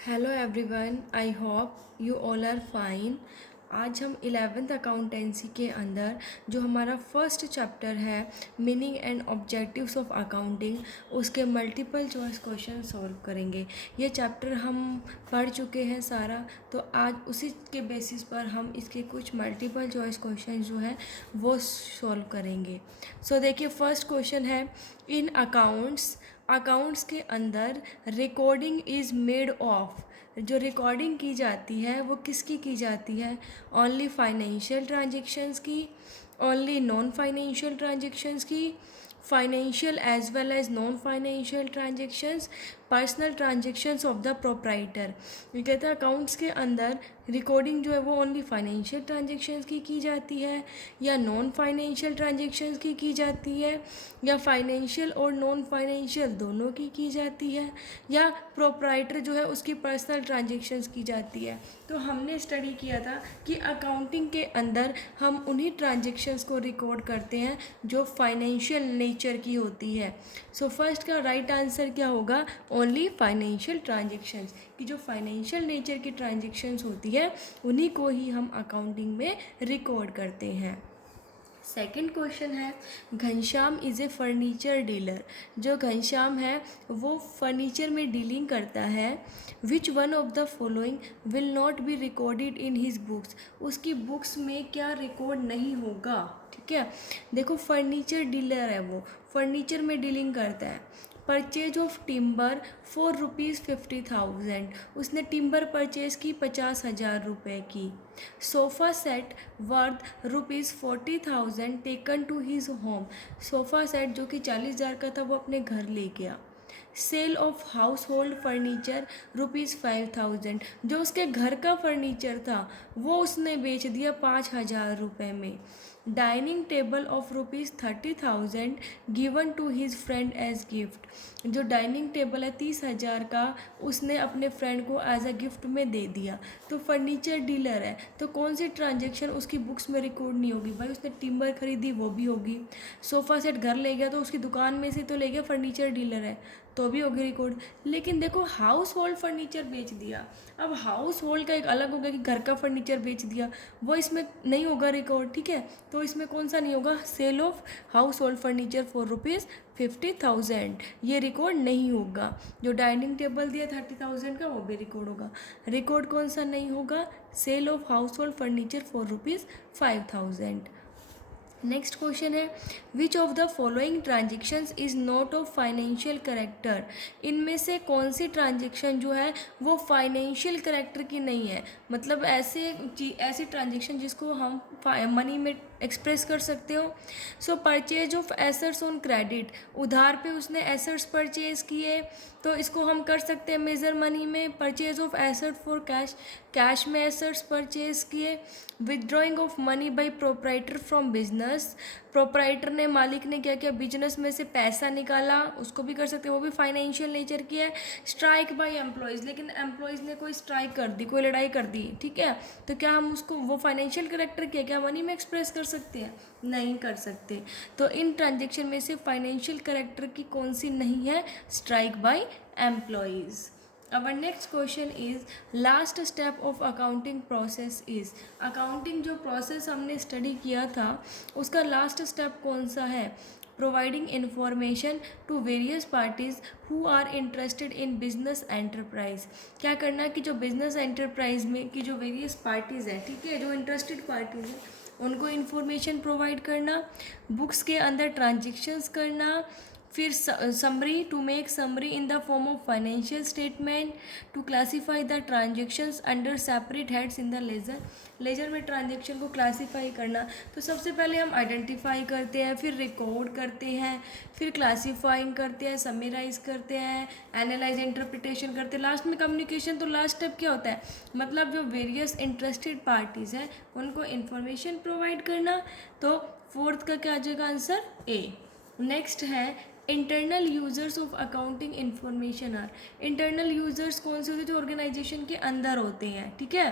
Hello everyone, I hope you all are fine. आज हम 11th accountancy के अंदर जो हमारा फर्स्ट चैप्टर है meaning and objectives of accounting, उसके मल्टीपल चॉइस क्वेश्चन सॉल्व करेंगे। ये चैप्टर हम पढ़ चुके हैं सारा, तो आज उसी के बेसिस पर हम इसके कुछ मल्टीपल चॉइस क्वेश्चन जो है वो सॉल्व करेंगे। देखिए, फर्स्ट क्वेश्चन है, इन अकाउंट्स के अंदर रिकॉर्डिंग इज़ मेड ऑफ। जो रिकॉर्डिंग की जाती है वो किसकी की जाती है? ओनली फाइनेंशियल ट्रांजेक्शन्स की, ओनली नॉन फाइनेंशियल ट्रांजेक्शन्स की, financial as well as non financial transactions, personal transactions of the proprietor. ये कहता है अकाउंट्स के अंदर रिकॉर्डिंग जो है वो ओनली फाइनेंशियल ट्रांजेक्शन्स की जाती है, या नॉन फाइनेंशियल ट्रांजेक्शन्स की जाती है, या फाइनेंशियल और नॉन फाइनेंशियल दोनों की जाती है, या प्रोप्राइटर जो है उसकी पर्सनल ट्रांजेक्शन्स की जाती है। तो हमने स्टडी किया था कि अकाउंटिंग के अंदर हम उन्हीं ट्रांजेक्शन्स को रिकॉर्ड करते हैं जो फाइनेंशियल नेचर की होती है। फर्स्ट का राइट आंसर क्या होगा? ओनली फाइनेंशियल ट्रांजेक्शन्स की जो फाइनेंशियल नेचर की ट्रांजेक्शन्स होती है उन्हीं को ही हम अकाउंटिंग में रिकॉर्ड करते हैं। सेकंड क्वेश्चन है, Ghanshyam is a furniture dealer. जो घनश्याम है वो फर्नीचर में डीलिंग करता है। Which one of the following will not be recorded in his books. उसकी बुक्स में क्या रिकॉर्ड नहीं होगा? ठीक है, देखो फर्नीचर डीलर है, वो फर्नीचर में डीलिंग करता है। परचेज ऑफ टिम्बर ₹50,000, उसने टिम्बर परचेज की 50,000 रुपये की। Sofa set worth ₹40,000 taken to his home. Sofa set जो कि 40,000 का था वो अपने घर ले गया। Sale of household furniture ₹5,000, जो उसके घर का फर्नीचर था वो उसने बेच दिया 5,000 रुपये में। Dining table of ₹30,000 given to his friend as gift. जो डाइनिंग टेबल है 30,000 का उसने अपने फ्रेंड को एज अ गिफ्ट में दे दिया। तो फर्नीचर डीलर है, तो कौन सी ट्रांजेक्शन उसकी बुक्स में रिकॉर्ड नहीं होगी? भाई उसने टिम्बर खरीदी वो भी होगी, सोफ़ा सेट घर ले गया तो उसकी दुकान में से तो ले गया, फर्नीचर डीलर है तो भी होगी रिकॉर्ड। लेकिन देखो हाउस होल्ड फर्नीचर बेच दिया, अब हाउस होल्ड का एक अलग हो गया कि घर का फर्नीचर बेच दिया, वो इसमें नहीं होगा रिकॉर्ड। ठीक है, तो इसमें कौन सा नहीं होगा? Sale of household furniture for ₹50,000, ये रिकॉर्ड नहीं होगा। जो डाइनिंग टेबल दिया 30,000 का वो भी रिकॉर्ड होगा। रिकॉर्ड कौन सा नहीं होगा? Sale of household furniture for ₹5,000। Next question है, which of the following transactions is not of financial character. इनमें से कौन सी ट्रांजेक्शन जो है वो फाइनेंशियल करेक्टर की नहीं है? मतलब ऐसी ट्रांजेक्शन जिसको हम मनी में एक्सप्रेस कर सकते हो। Purchase of assets on credit, उधार पे उसने एसेट्स परचेज किए तो इसको हम कर सकते हैं मेजर मनी में। Purchase of asset for cash, cash में एसेट्स परचेज किए। Withdrawing of money by proprietor from business, proprietor ने, मालिक ने क्या किया? बिजनेस में से पैसा निकाला, उसको भी कर सकते हैं, वो भी फाइनेंशियल नेचर की है। स्ट्राइक बाय एम्प्लॉयज़, लेकिन एम्प्लॉयज़ ने कोई स्ट्राइक कर दी, कोई लड़ाई कर दी, ठीक है, तो क्या हम उसको, वो फाइनेंशियल करेक्टर किया, क्या मनी में एक्सप्रेस कर सकते हैं? नहीं कर सकते। तो इन ट्रांजेक्शन में से फाइनेंशियल करेक्टर की कौन सी नहीं है? Strike by employees. Our next question is, last step of accounting process is. Accounting जो प्रोसेस हमने स्टडी किया था उसका लास्ट स्टेप कौन सा है? Providing information to various parties who are interested in business enterprise. क्या करना कि जो बिजनेस एंटरप्राइज में की जो वेरियस पार्टीज हैं, ठीक है, जो इंटरेस्टेड पार्टीज हैं उनको इन्फॉर्मेशन प्रोवाइड करना, बुक्स के अंदर ट्रांजेक्शन्स करना, फिर summary, to make summary in the form of financial statement, to classify the transactions under separate heads in the ledger. Ledger में ट्रांजेक्शन को क्लासीफाई करना, तो सबसे पहले हम आइडेंटिफाई करते हैं, फिर रिकॉर्ड करते हैं, फिर क्लासीफाइंग करते हैं, समेराइज करते हैं, एनालाइज, इंटरप्रिटेशन करते हैं, लास्ट में कम्युनिकेशन। तो लास्ट स्टेप क्या होता है? मतलब जो वेरियस इंटरेस्टेड पार्टीज़ हैं उनको इन्फॉर्मेशन प्रोवाइड करना। तो फोर्थ का क्या आ जाएगा आंसर? ए। नेक्स्ट है, internal users of accounting information are. Internal users कौन से होते हैं? जो ऑर्गेनाइजेशन के अंदर होते हैं, ठीक है।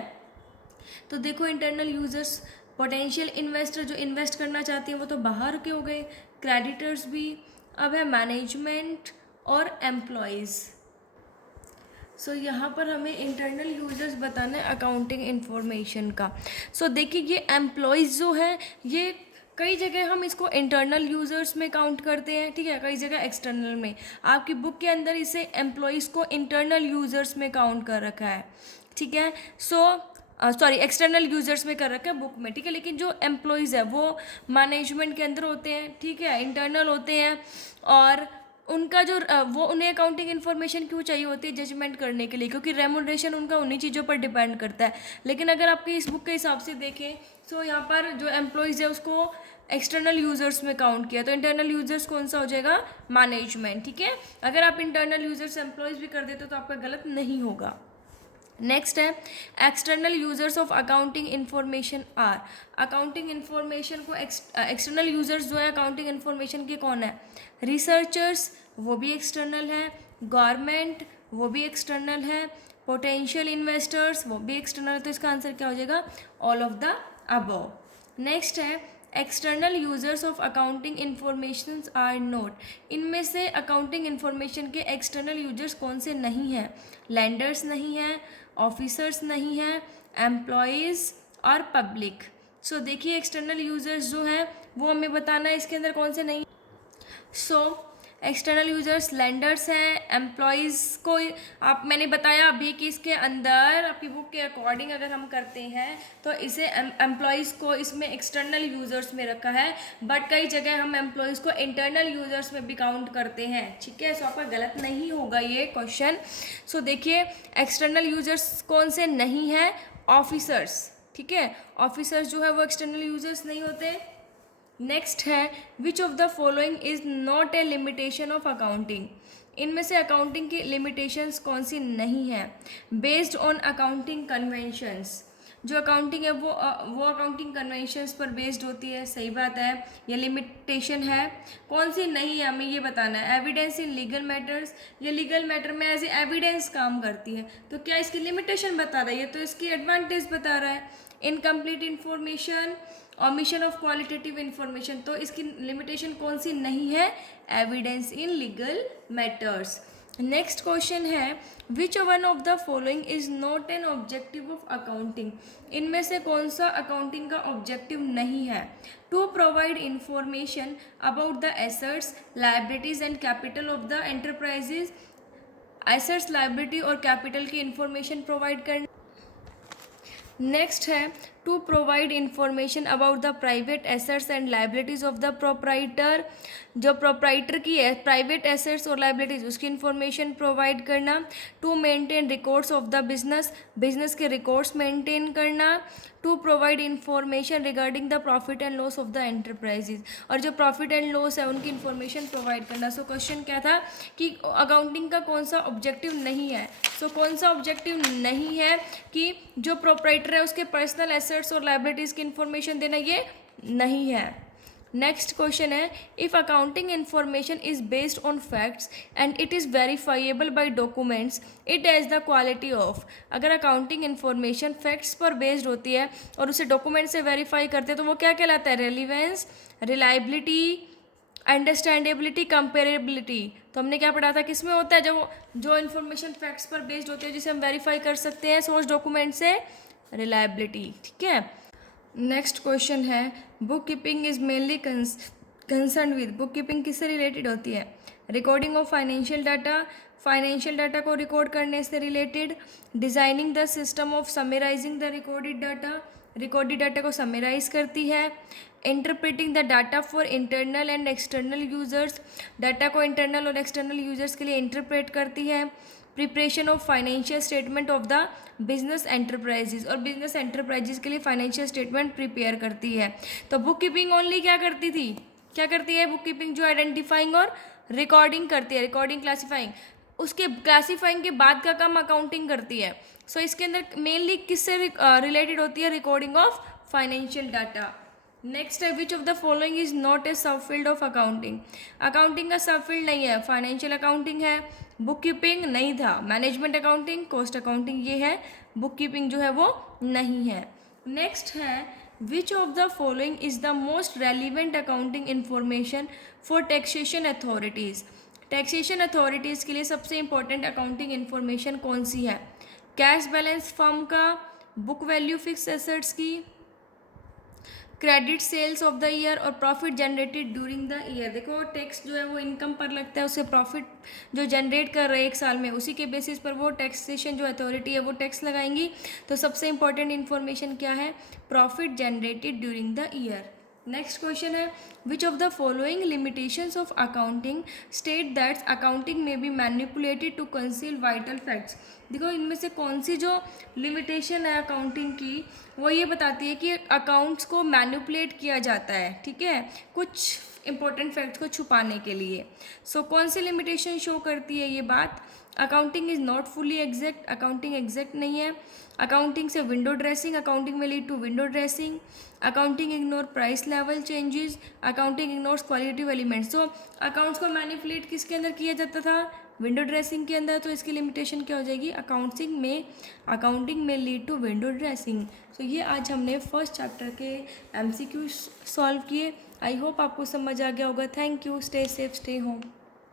तो देखो इंटरनल यूजर्स, पोटेंशियल इन्वेस्टर जो इन्वेस्ट करना चाहते हैं वो तो बाहर के हो गए, क्रेडिटर्स भी। अब है मैनेजमेंट और एम्प्लॉयज़। सो यहाँ पर हमें इंटरनल यूजर्स बताना है अकाउंटिंग इन्फॉर्मेशन का। सो देखिए ये एम्प्लॉयज़ जो है ये कई जगह हम इसको इंटरनल यूज़र्स में काउंट करते हैं, ठीक है, कई जगह एक्सटर्नल में। आपकी बुक के अंदर इसे एम्प्लॉयज़ को इंटरनल यूज़र्स में काउंट कर रखा है, ठीक है। सो सॉरी एक्सटर्नल यूज़र्स में कर रखा है बुक में, ठीक है। लेकिन जो एम्प्लॉयज़ है वो मैनेजमेंट के अंदर होते हैं, ठीक है, इंटरनल होते हैं। और उनका जो वो उन्हें अकाउंटिंग इन्फॉर्मेशन क्यों चाहिए होती है, जजमेंट करने के लिए, क्योंकि रेमुनरेशन उनका उन्हीं चीज़ों पर डिपेंड करता है। लेकिन अगर आपकी इस बुक के हिसाब से देखें तो यहाँ पर जो एम्प्लॉयज़ है उसको एक्सटर्नल यूज़र्स में काउंट किया, तो इंटरनल यूज़र्स कौन सा हो जाएगा, मैनेजमेंट, ठीक है। अगर आप इंटरनल यूज़र्स एम्प्लॉयज़ भी कर देते तो आपका गलत नहीं होगा। नेक्स्ट है external users of accounting information are. Accounting information को एक्सटर्नल यूजर्स जो है अकाउंटिंग इन्फॉर्मेशन के कौन है, रिसर्चर्स वो भी एक्सटर्नल है, गवर्नमेंट वो भी एक्सटर्नल है, पोटेंशियल इन्वेस्टर्स वो भी एक्सटर्नल है। तो इसका आंसर क्या हो जाएगा, all of the above. Next है external users of accounting information are not. इनमें से अकाउंटिंग इन्फॉर्मेशन के एक्सटर्नल यूजर्स कौन से नहीं हैं, लैंडर्स नहीं हैं, ऑफिसर्स नहीं हैं, एम्प्लॉयज़ और पब्लिक। सो देखिए एक्सटर्नल यूजर्स जो हैं वो हमें बताना है इसके अंदर कौन से नहीं। सो एक्सटर्नल यूजर्स लेंडर्स हैं, एम्प्लॉयज़ को आप मैंने बताया अभी कि इसके अंदर आपकी बुक के अकॉर्डिंग अगर हम करते हैं तो इसे एम्प्लॉयज़ को इसमें एक्सटर्नल यूजर्स में रखा है, बट कई जगह हम एम्प्लॉयज़ को इंटरनल यूजर्स में भी काउंट करते हैं, ठीक है। सो आपका गलत नहीं होगा ये क्वेश्चन। सो देखिए एक्सटर्नल यूजर्स कौन से नहीं हैं, ऑफिसर्स, ठीक है, ऑफिसर्स जो है वो एक्सटर्नल यूजर्स नहीं होते। नेक्स्ट है which of the following is not A limitation of accounting. इनमें से अकाउंटिंग की लिमिटेशंस कौन सी नहीं है, बेस्ड ऑन अकाउंटिंग कन्वेंशंस। जो अकाउंटिंग है वो अकाउंटिंग कन्वेंशंस पर बेस्ड होती है, सही बात है, ये लिमिटेशन है। कौन सी नहीं है हमें ये बताना है, एविडेंस इन लीगल मैटर्स, ये लीगल मैटर में एज ए एविडेंस काम करती है, तो क्या इसकी लिमिटेशन बता रहा है, ये तो इसकी एडवांटेज बता रहा है। Incomplete information, omission of qualitative information, तो इसकी लिमिटेशन कौन सी नहीं है, evidence in legal matters. Next question है which one of the following is not an objective of accounting. इनमें से कौन सा अकाउंटिंग का ऑब्जेक्टिव नहीं है, to provide information about the assets liabilities and capital of the enterprises. Assets liability और capital की इंफॉर्मेशन प्रोवाइड करना। नेक्स्ट है to provide information about the private assets and liabilities of the proprietor. जो proprietor की है private assets और liabilities उसकी information provide करना। To maintain records of the business, business के रिकॉर्ड्स मेंटेन करना। To provide information regarding the profit and loss of the enterprises, और जो प्रॉफिट एंड लॉस है उनकी इंफॉर्मेशन प्रोवाइड करना। सो क्वेश्चन क्या था कि अकाउंटिंग का कौन सा ऑब्जेक्टिव नहीं है। सो कौन सा ऑब्जेक्टिव नहीं है कि जो प्रोप्राइटर है उसके पर्सनल एसेट्स और लाइबिलिटीज़ की इंफॉर्मेशन देना, ये नहीं है। नेक्स्ट क्वेश्चन है if accounting information is based on facts and it is verifiable by documents it has the quality of. अगर अकाउंटिंग इन्फॉर्मेशन फैक्ट्स पर बेस्ड होती है और उसे डॉक्यूमेंट से वेरीफाई करते हैं तो वो क्या कहलाता है, रेलिवेंस, रिलायबिलिटी, अंडरस्टैंडेबिलिटी, कंपेरेबिलिटी। तो हमने क्या पढ़ा था किस में होता है, जब जो इन्फॉर्मेशन फैक्ट्स पर बेस्ड होती है जिसे हम वेरीफाई कर सकते हैं सोर्स डॉक्यूमेंट से, रिलायबिलिटी, ठीक है। नेक्स्ट क्वेश्चन है bookkeeping is mainly concern with. Bookkeeping किससे रिलेटेड होती है, recording of financial data, financial data को रिकॉर्ड करने से related. Designing the system of summarising the recorded data, recorded data को समराइज करती है। Interpreting the data for internal and external users, data को इंटरनल और एक्सटर्नल यूजर्स के लिए इंटरप्रेट करती है। Preparation of financial statement of the business enterprises, और बिजनेस एंटरप्राइजेज के लिए फाइनेंशियल स्टेटमेंट प्रिपेयर करती है। तो बुक कीपिंग ओनली क्या करती थी, क्या करती है बुक कीपिंग, जो आइडेंटिफाइंग और रिकॉर्डिंग करती है, रिकॉर्डिंग क्लासीफाइंग, उसके क्लासीफाइंग के बाद का काम अकाउंटिंग करती है। सो इसके अंदर मेनली किससे रिलेटेड होती है, recording of financial data. Next है which of the following is not a subfield of accounting. Accounting का सब फील्ड नहीं है, फाइनेंशियल अकाउंटिंग है, बुक कीपिंग नहीं था, मैनेजमेंट अकाउंटिंग, कॉस्ट अकाउंटिंग ये है, बुक कीपिंग जो है वो नहीं है। नेक्स्ट है which of the following is the most relevant accounting information for taxation authorities. Taxation authorities के लिए सबसे इंपॉर्टेंट अकाउंटिंग इन्फॉर्मेशन कौन सी है? कैश बैलेंस फर्म का, बुक वैल्यू फिक्स एसेट्स की, credit sales of the year और profit generated during the year. देखो टैक्स जो है वो इनकम पर लगता है, उससे प्रॉफिट जो जनरेट कर रहे हैं एक साल में उसी के बेसिस पर वो टैक्सेशन जो अथॉरिटी है वो टैक्स लगाएंगी। तो सबसे इंपॉर्टेंट इन्फॉर्मेशन क्या है? Profit generated during the year. Next question है, which of the following limitations of accounting state that accounting may be manipulated to conceal vital facts. देखो इनमें से कौन सी जो लिमिटेशन है अकाउंटिंग की वो ये बताती है कि अकाउंट्स को मैनिपुलेट किया जाता है, ठीक है, कुछ इंपॉर्टेंट फैक्ट्स को छुपाने के लिए। सो कौन सी लिमिटेशन शो करती है ये बात? Accounting is not fully exact, accounting exact नहीं है। अकाउंटिंग से विंडो ड्रेसिंग, अकाउंटिंग में lead to window dressing. Accounting ignore price level changes, accounting ignores qualitative elements. तो अकाउंट्स को मैनिपुलेट किसके अंदर किया जाता था? विंडो ड्रेसिंग के अंदर। तो इसकी लिमिटेशन क्या हो जाएगी? अकाउंटिंग में लीड टू विंडो ड्रेसिंग। सो ये आज हमने फर्स्ट चैप्टर के MCQ सॉल्व किए। आई होप आपको समझ आ गया होगा। Thank you. Stay safe, stay home.